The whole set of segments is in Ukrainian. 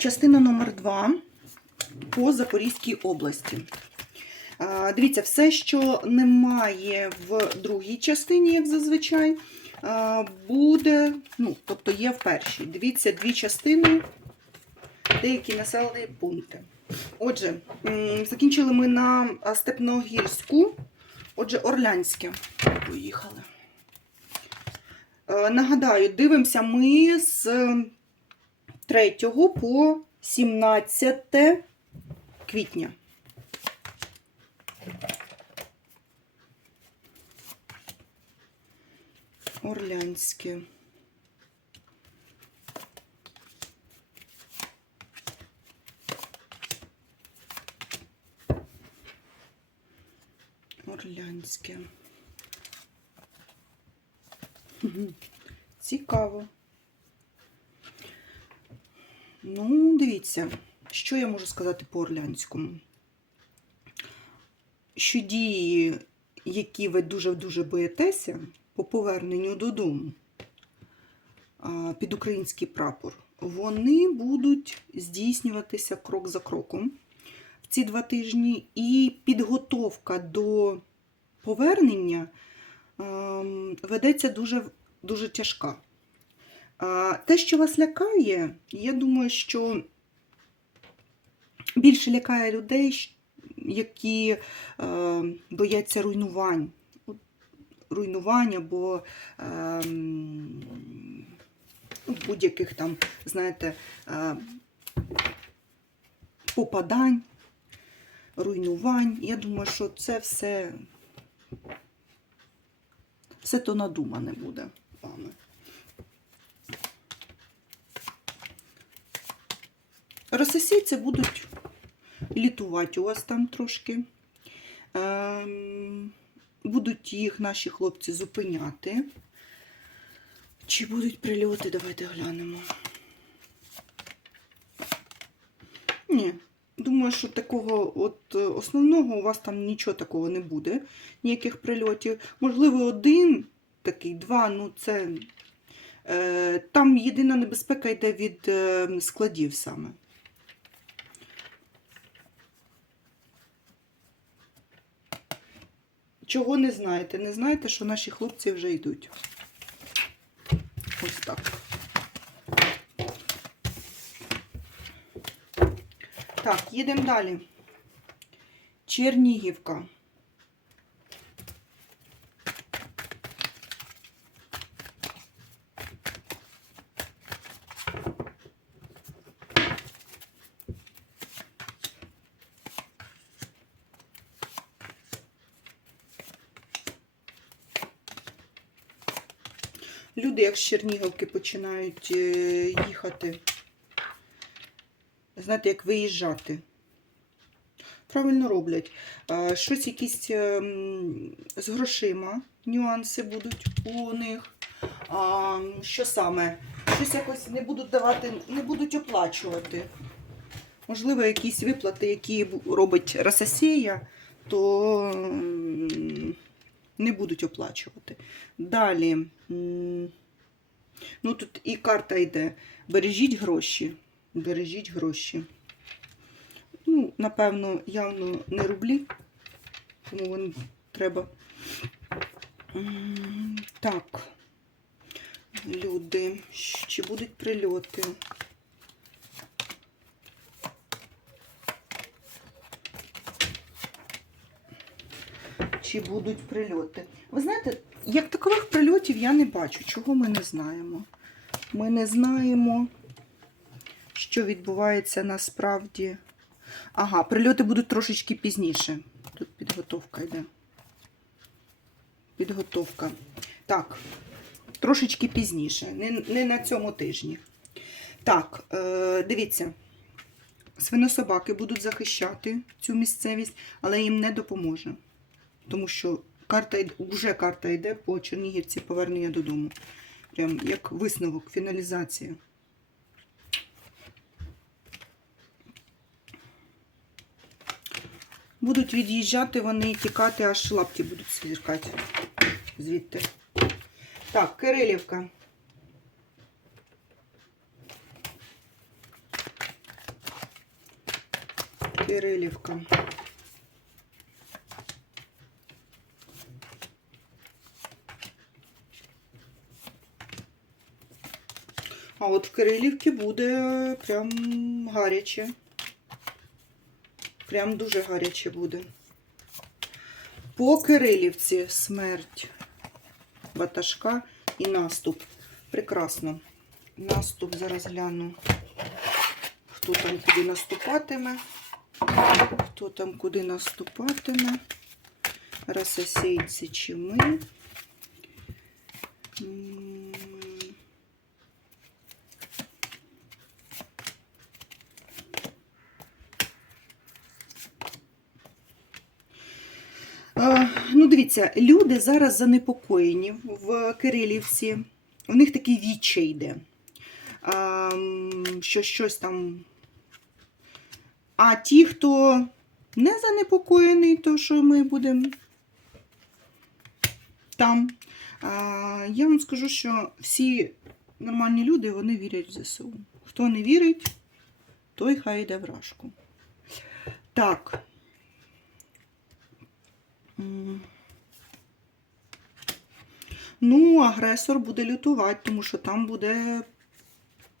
частина номер 2 по Запорізькій області. Дивіться, все, що немає в другій частині, як зазвичай, буде, ну, тобто є в першій. Дивіться, дві частини, деякі населені пункти. Отже, закінчили ми на Степногірську, отже, Орлянське. Поїхали. Е, Нагадаю, дивимося ми з 3 по 17 квітня. Орлянське. Орлянське. Цікаво. Ну, дивіться, що я можу сказати по Орлянському. Що дії, які ви дуже-дуже боїтеся по поверненню додому під український прапор, вони будуть здійснюватися крок за кроком в ці два тижні, і підготовка до повернення ем, ведеться дуже, дуже тяжка. Те, що вас лякає, я думаю, що більше лякає людей, які е, бояться руйнувань. Руйнувань або ем, ну, будь-яких там, знаєте, е, попадань, руйнувань. Я думаю, що це все, все то надумане буде вами. Рососійці будуть літувати у вас там трошки. Ем, будуть їх наші хлопці зупиняти. Чи будуть прильоти? Давайте глянемо. Ні. Думаю, що такого от е, основного у вас там нічого такого не буде, ніяких прильотів. Можливо, один такий, два, ну це. Е, там єдина небезпека йде від е, складів саме. Чого не знаєте? Не знаєте, що наші хлопці вже йдуть. Ось так. Так, їдемо далі. Чернігівка. Люди, як з Чернігівки, починають е, їхати. Знаєте, як виїжджати. Правильно роблять. Щось якісь ем, з грошима, нюанси будуть у них. Що саме? Щось якось не будуть давати, не будуть оплачувати. Можливо, якісь виплати, які робить Рососія, то не будуть оплачувати. Далі. Ну, тут і карта йде. Бережіть гроші. Бережіть гроші. Ну, напевно, явно не рублі, тому вони треба. Так. Люди, чи будуть прильоти? Чи будуть прильоти? Ви знаєте, як такових прильотів я не бачу. Чого ми не знаємо? Ми не знаємо, що відбувається насправді. Ага, прильоти будуть трошечки пізніше. Тут підготовка йде. Підготовка. Так, трошечки пізніше, не, не на цьому тижні. Так, е, дивіться. Свинособаки будуть захищати цю місцевість, але їм не допоможе. Тому що карта вже карта йде по Чернігівці повернення додому. Прям як висновок, фіналізація. Будуть від'їжджати вони і тікати, аж лапті будуть свіркати звідти. Так, Кирилівка. Кирилівка. А от в Кирилівці буде прям гаряче. Прям дуже гаряче буде. По Кирилівці смерть ватажка і наступ. Прекрасно. Наступ зараз гляну. Хто там куди наступатиме? Хто там куди наступатиме? Расосейці чи ми? М, Е, Ну, дивіться, люди зараз занепокоєні в Кирилівці. У них такий відчай йде. Що щось там. А ті, хто не занепокоєний, то що ми будемо там. Я вам скажу, що всі нормальні люди вони вірять в ЗСУ. Хто не вірить, той хай йде в рашку. Так. Ну, агресор буде лютувати, тому що там буде,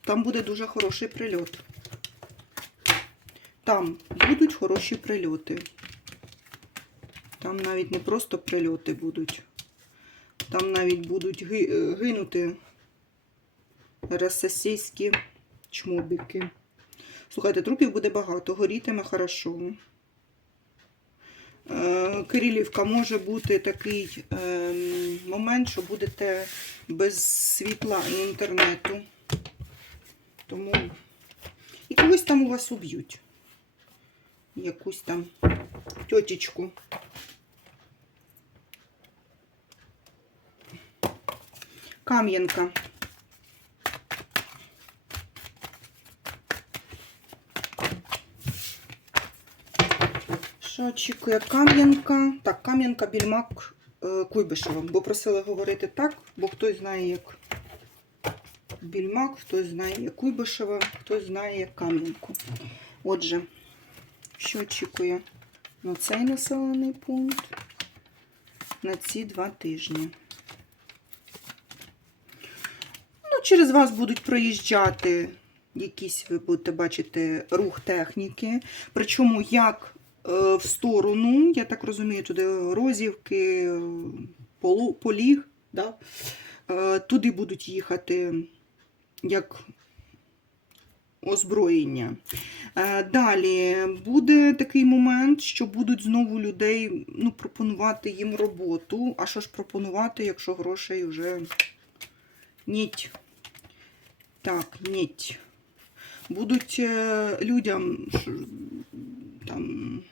там буде дуже хороший прильот. Там будуть хороші прильоти. Там навіть не просто прильоти будуть. Там навіть будуть е, гинути російські чмобіки. Слухайте, трупів буде багато, горітиме хорошо. Е, Кирилівка може бути такий е, момент, що будете без світла і інтернету. Тому і когось там у вас уб'ють. Якусь там тьотечку. Кам'янка. Що очікує Кам'янка? Так, Кам'янка, Більмак, е, Куйбишева. Бо просили говорити так, бо хтось знає, як Більмак, хтось знає, як Куйбишева, хтось знає, як Кам'янку. Отже, що очікує на цей населений пункт на ці два тижні? Ну, через вас будуть проїжджати якісь, ви будете бачити, рух техніки. Причому як в сторону, я так розумію, туди розівки, е, поліг, да? е, туди будуть їхати як озброєння. Е, Далі буде такий момент, що будуть знову людей ну, пропонувати їм роботу. А що ж пропонувати, якщо грошей вже ніть. Так, ніть. Будуть е, людям там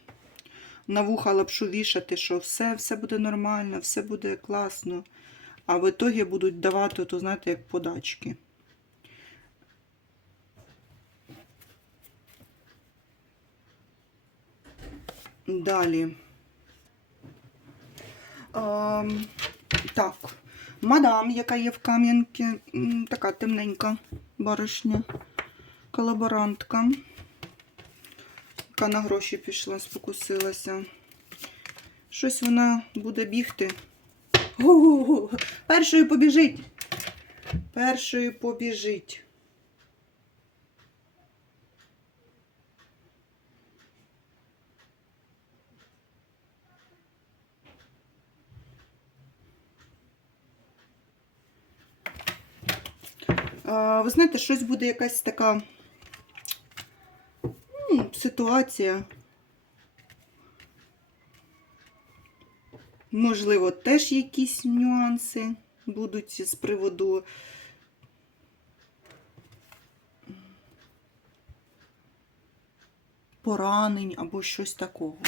на вуха лапшу вішати, що все, все буде нормально, все буде класно. А в ітогі будуть давати, то знаєте, як подачки. Далі. Ем, так, мадам, яка є в Кам'янці, така темненька баришня, колаборантка, яка на гроші пішла, спокусилася. Щось вона буде бігти. Гу-гу-гу. Першою побіжить. Першою побіжить. Ви знаєте, щось буде якась така ситуація. Можливо, теж якісь нюанси будуть з приводу поранень або щось такого.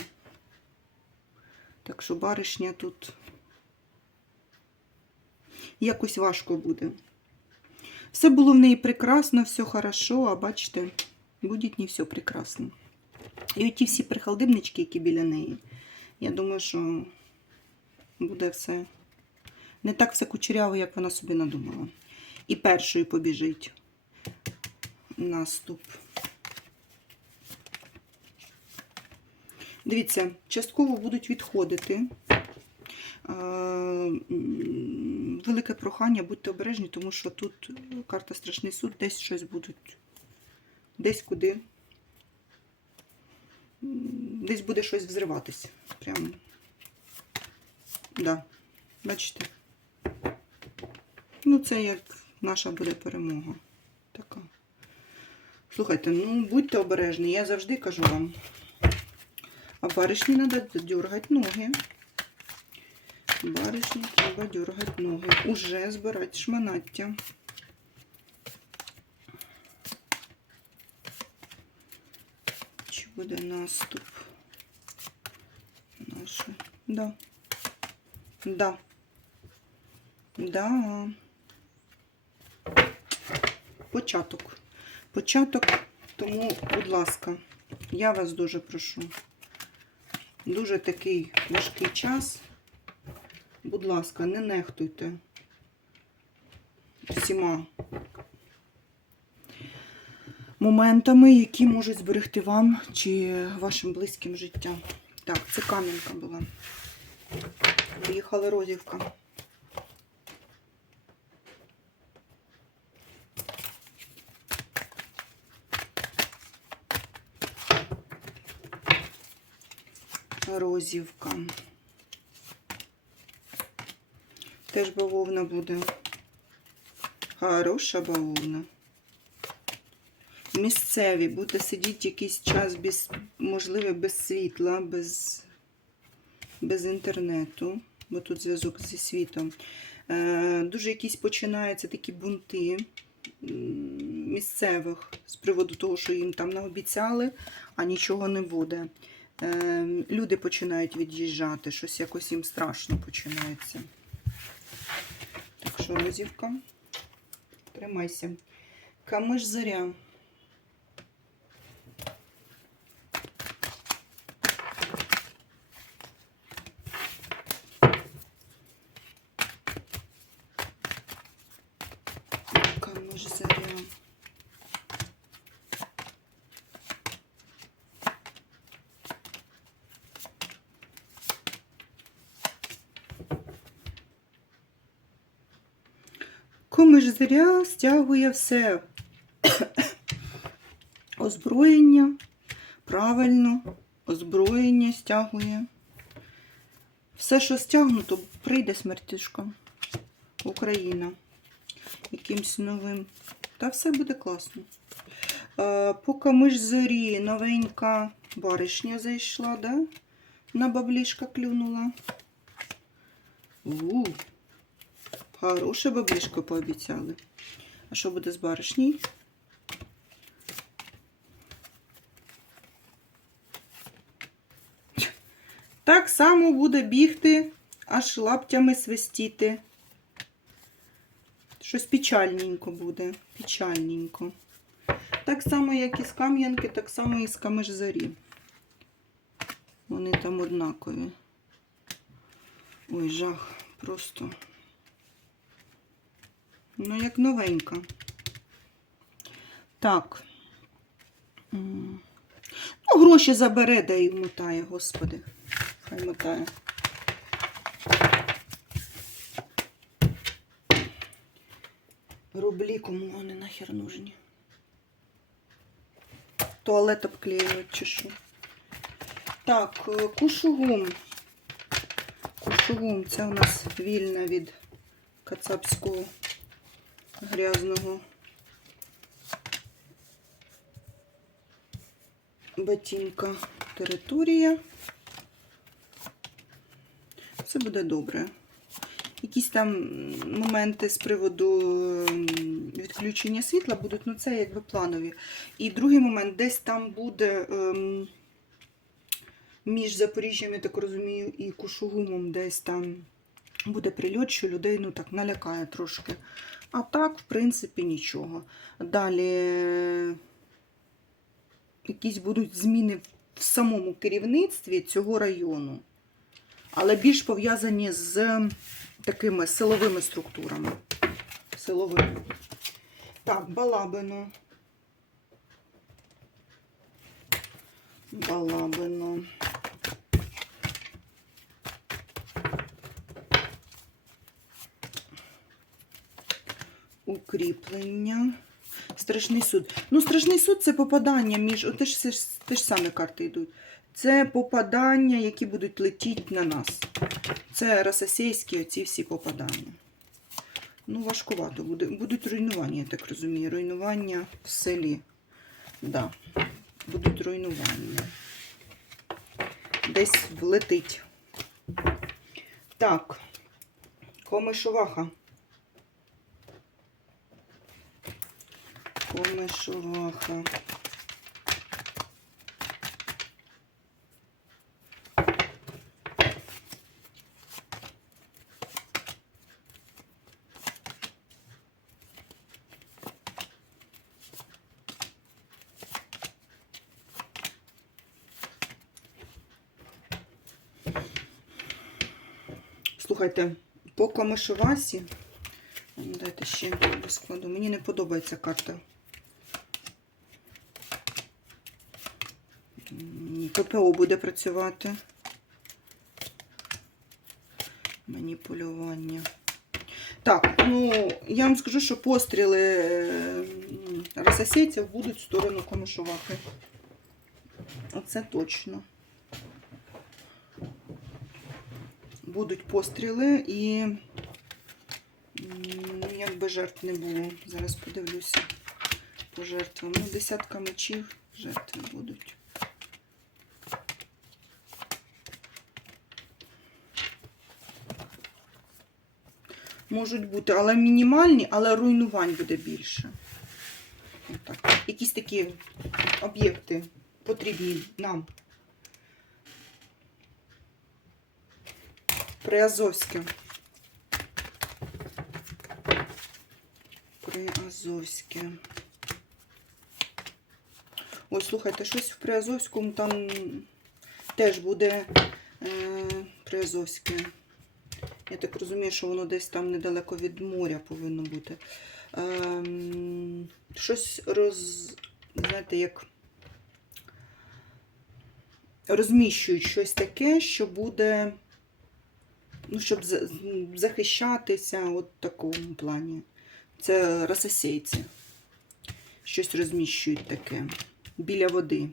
Так що баришня тут якось важко буде. Все було в неї прекрасно, все хорошо, а бачите, буде не все прекрасно. І оті всі прихалдибнички, які біля неї, я думаю, що буде все не так все кучеряво, як вона собі надумала. І першою побіжить наступ. Дивіться, частково будуть відходити. Е, Велике прохання, будьте обережні, тому що тут карта Страшний суд, десь щось будуть. Десь куди. Десь буде щось взриватись. Прямо. Да. Бачите? Ну, це як наша буде перемога. Така. Слухайте, ну будьте обережні, я завжди кажу вам. А баришні треба дергати ноги. Баришні треба дергати ноги. Уже збирати шманаття. Чи буде наступ? Наше. Да. Да. Да. Початок. Початок, тому, будь ласка, я вас дуже прошу. Дуже такий важкий час. Будь ласка, не нехтуйте всіма моментами, які можуть зберегти вам чи вашим близьким життя. Так, це кам'янка була. Приїхала розівка. Розівка. Теж бавовна буде. Хороша бавовна. Місцеві. Буде сидіти якийсь час без, можливо, без світла, без, без інтернету, бо тут зв'язок зі світом. Е, дуже якісь починаються такі бунти місцевих з приводу того, що їм там наобіцяли, а нічого не буде. Е, люди починають від'їжджати, щось якось їм страшно починається. Так що, розівка, тримайся. Камиш заря. Камиш заря. Комиш заря стягує все. Озброєння. Правильно, озброєння стягує. Все, що стягнуто, прийде смертишка. Україна. Якимсь новим. Та все буде класно. Е, По камиш зорі новенька баришня зайшла, да? На баблішка клюнула. У, Хороше баблішко пообіцяли. А що буде з баришнею? Так само буде бігти, аж лаптями свистіти. Щось печальненько буде. Печальненько. Так само, як і з Кам'янки, так само і з Камежзарі. Вони там однакові. Ой, жах. Просто. Ну, як новенька. Так. Ну, гроші забере, да і мотає, господи. Хай мотає. Рублі кому вони нахер нужні. Туалет обклеювати чи що. Так, е, кушугум. Кушугум. Це у нас вільна від кацапського грязного ботинка територія. Все буде добре. Якісь там моменти з приводу ем, відключення світла будуть, ну це якби планові. І другий момент, десь там буде ем, між Запоріжжям, я так розумію, і Кушугумом, десь там буде прильот, що людей ну так налякає трошки. А так, в принципі, нічого. Далі е, якісь будуть зміни в самому керівництві цього району, але більш пов'язані з такими силовими структурами. Силовими. Так, балабино. Балабино. Укріплення. Страшний суд. Ну, страшний суд це попадання між. О, те ж, те ж самі карти йдуть. Це попадання, які будуть летіти на нас. Це рососейські оці всі попадання. Ну, важкувато буде. Будуть руйнування, я так розумію. Руйнування в селі. Да. Будуть руйнування. Десь влетить. Так. Комишуваха. Комишуваха. Слухайте, по комишувасі. Дайте ще розкладу. Мені не подобається карта. Ні, ППО буде працювати. Маніпулювання. Так, ну, я вам скажу, що постріли е, будуть в сторону комишувахи. Оце точно. Будуть постріли і м, як би жертв не було. Зараз подивлюся по жертвам. Ну, десятка мечів жертви будуть. Можуть бути, але мінімальні, але руйнувань буде більше. Отак. Якісь такі об'єкти потрібні нам. Приазовське. Приазовське. Ой, слухайте, щось в Приазовському там теж буде е, Приазовське. Я так розумію, що воно десь там недалеко від моря повинно бути. Ем, щось роз. Знаєте, як розміщують щось таке, що буде. Ну, щоб захищатися от в такому плані. Це рососейці. Щось розміщують таке. Біля води.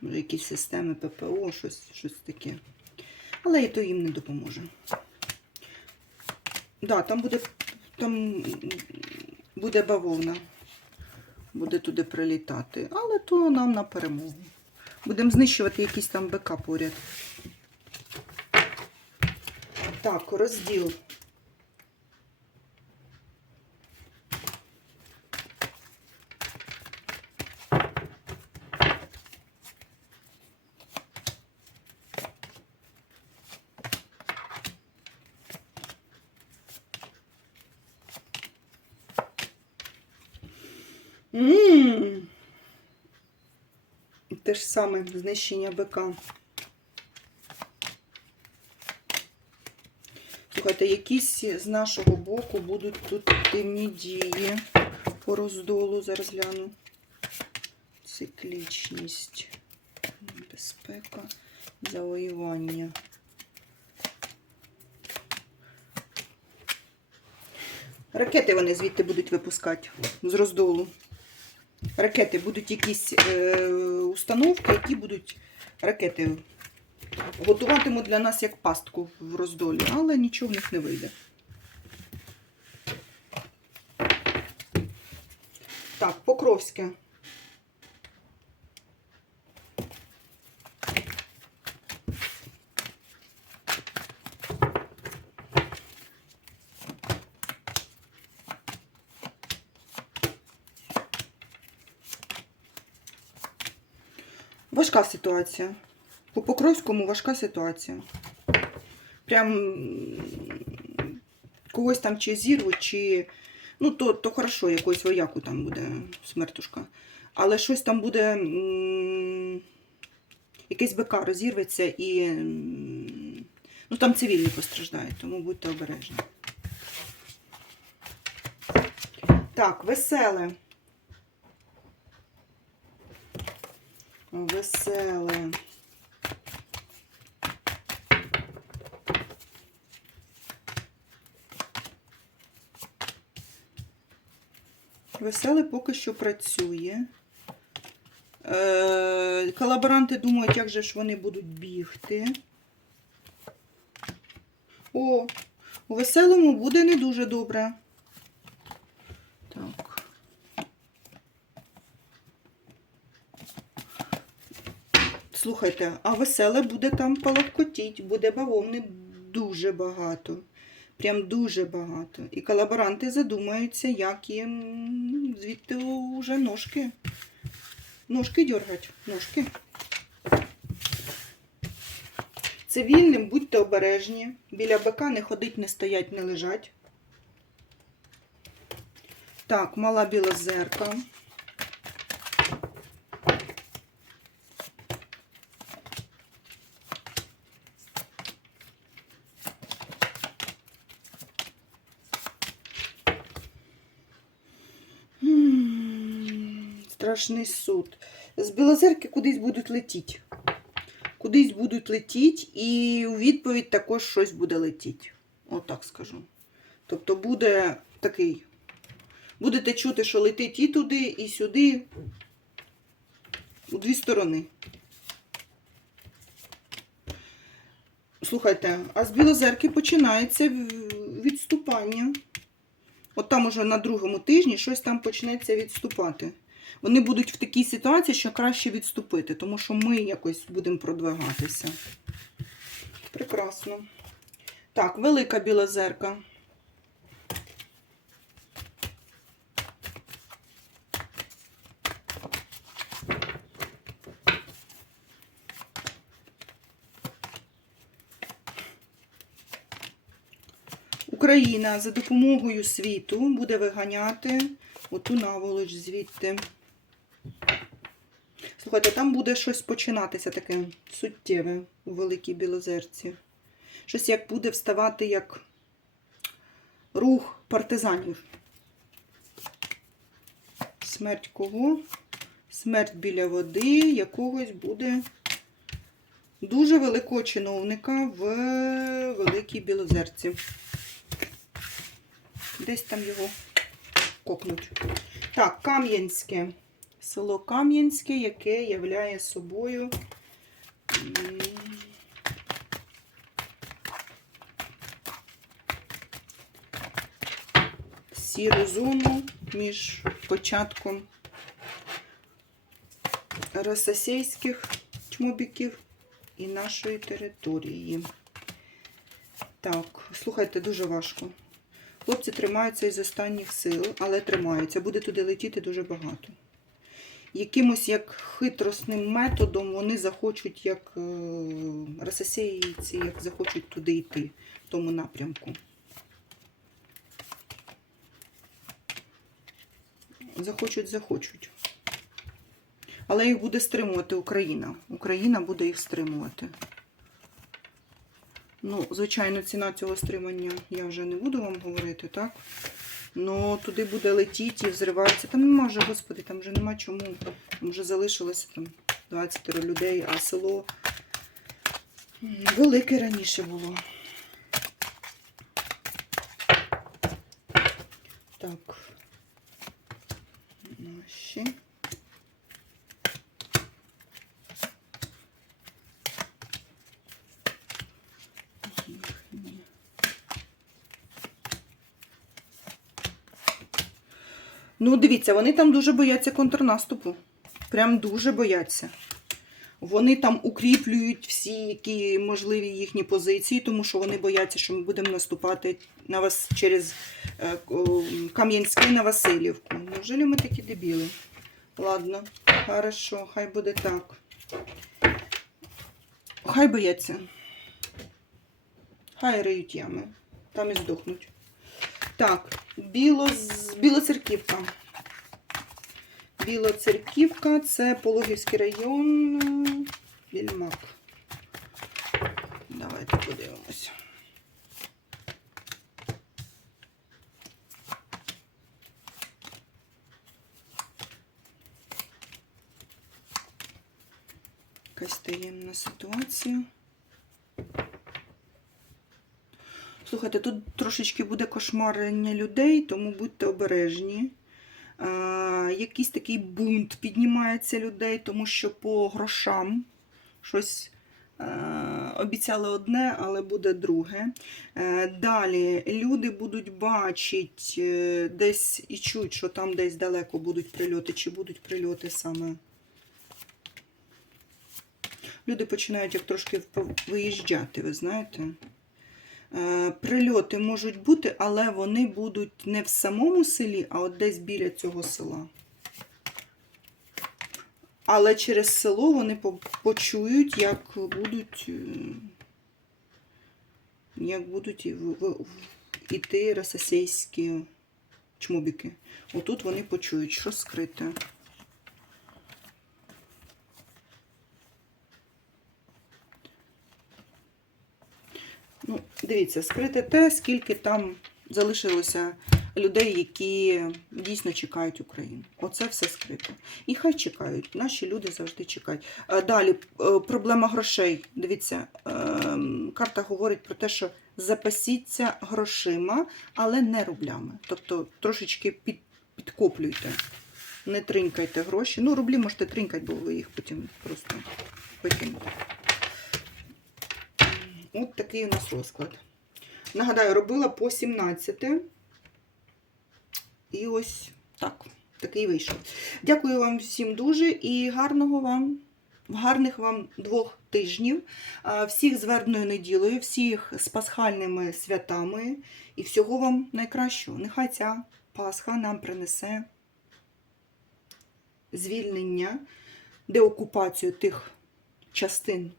Може, якісь системи ППО, щось, щось таке. Але і то їм не допоможе. Да, там буде, там буде бавовна. Буде туди прилітати. Але то нам на перемогу. Будемо знищувати якийсь там БК поряд. Так, розділ. Ммм. Те ж саме знищення БК. Слухайте, якісь з нашого боку будуть тут тимні дії по роздолу. Зараз гляну. Циклічність, безпека, завоювання. Ракети вони звідти будуть випускати з роздолу. Ракети будуть якісь е, установки, які будуть ракети готуватимуть для нас як пастку в роздолі, але нічого в них не вийде. Так, Покровське. Важка ситуація. По Покровському важка ситуація. Прям когось там чи зірвуть, чи. Ну, то, то хорошо, якогось вояку там буде смертушка. Але щось там буде. Якийсь БК розірветься і. Ну, там цивільні постраждають, тому будьте обережні. Так, веселе. Веселе. веселе поки що працює. Е, колаборанти думають, як же ж вони будуть бігти. О, у веселому буде не дуже добре. Слухайте, а веселе буде там палахкотіть, буде бавовни дуже багато. Прям дуже багато. І колаборанти задумаються, як їм звідти вже ножки. Ножки дергать, ножки. Цивільним будьте обережні. Біля бика не ходить, не стоять, не лежать. Так, мала білозерка. Страшний суд. З білозерки кудись будуть летіти. Кудись будуть летіти, і у відповідь також щось буде летіти. Отак скажу. Тобто буде такий. Будете чути, що летить і туди, і сюди. У дві сторони. Слухайте, а з білозерки починається відступання. От там уже на другому тижні щось там почнеться відступати. Вони будуть в такій ситуації, що краще відступити, тому що ми якось будемо продвигатися. Прекрасно. Так, велика білозерка. Україна за допомогою світу буде виганяти оту наволоч звідти. Слухайте, там буде щось починатися таке суттєве у великій білозерці. Щось як буде вставати як рух партизанів. Смерть кого? Смерть біля води якогось буде дуже великого чиновника в Великій Білозерці. Десь там його кокнуть. Так, Кам'янське. Село Кам'янське, яке являє собою. Сіру зону між початком рососейських чмобіків і нашої території. Так, слухайте, дуже важко. Хлопці тримаються із останніх сил, але тримаються. Буде туди летіти дуже багато. Якимось як хитростним методом вони захочуть, як е, рососеїці, як захочуть туди йти, в тому напрямку. Захочуть, захочуть. Але їх буде стримувати Україна. Україна буде їх стримувати. Ну, звичайно, ціна цього стримання я вже не буду вам говорити, так? Ну, туди буде летіти і взриватися. Там нема вже, господи, там вже нема чому. Там вже залишилося там 20 людей, а село велике раніше було. Так. Наші. Ну, дивіться, вони там дуже бояться контрнаступу. Прям дуже бояться. Вони там укріплюють всі, які можливі їхні позиції, тому що вони бояться, що ми будемо наступати на вас через е, Кам'янське на Васильівку. Неужели ми такі дебіли? Ладно, хорошо, хай буде так. Хай бояться. Хай риють ями. Там і здохнуть. Так, біло, білоцерківка. Білоцерківка це Пологівський район. е, Вільмак. Давайте подивимось. Якась таємна ситуація. Слухайте, тут трошечки буде кошмарення людей, тому будьте обережні. Е, якийсь такий бунт піднімається людей, тому що по грошам щось обіцяли одне, але буде друге. Е, далі люди будуть бачити е, десь і чуть, що там десь далеко будуть прильоти, чи будуть прильоти саме. Люди починають як трошки виїжджати, ви знаєте. Е, Прильоти можуть бути, але вони будуть не в самому селі, а от десь біля цього села. Але через село вони почують, як будуть, е, як будуть іти російські чмобіки. Отут вони почують, що скрите. Ну, дивіться, скрите те, скільки там залишилося людей, які дійсно чекають Україну. Оце все скрито. І хай чекають. Наші люди завжди чекають. Е, Далі е, проблема грошей. Дивіться, ем, карта говорить про те, що запасіться грошима, але не рублями. Тобто трошечки під, підкоплюйте. Не тринькайте гроші. Ну, рублі можете тринькати, бо ви їх потім просто викинете. От такий у нас розклад. Нагадаю, робила по 17. І ось так, такий вийшов. Дякую вам всім дуже і гарного вам, гарних вам двох тижнів. Всіх з вербною неділею, всіх з пасхальними святами і всього вам найкращого. Нехай ця Пасха нам принесе звільнення, деокупацію тих частин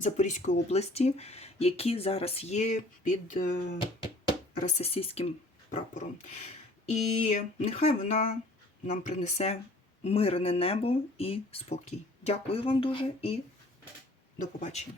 Запорізької області, які зараз є під е, російським прапором. І нехай вона нам принесе мирне небо і спокій. Дякую вам дуже і до побачення.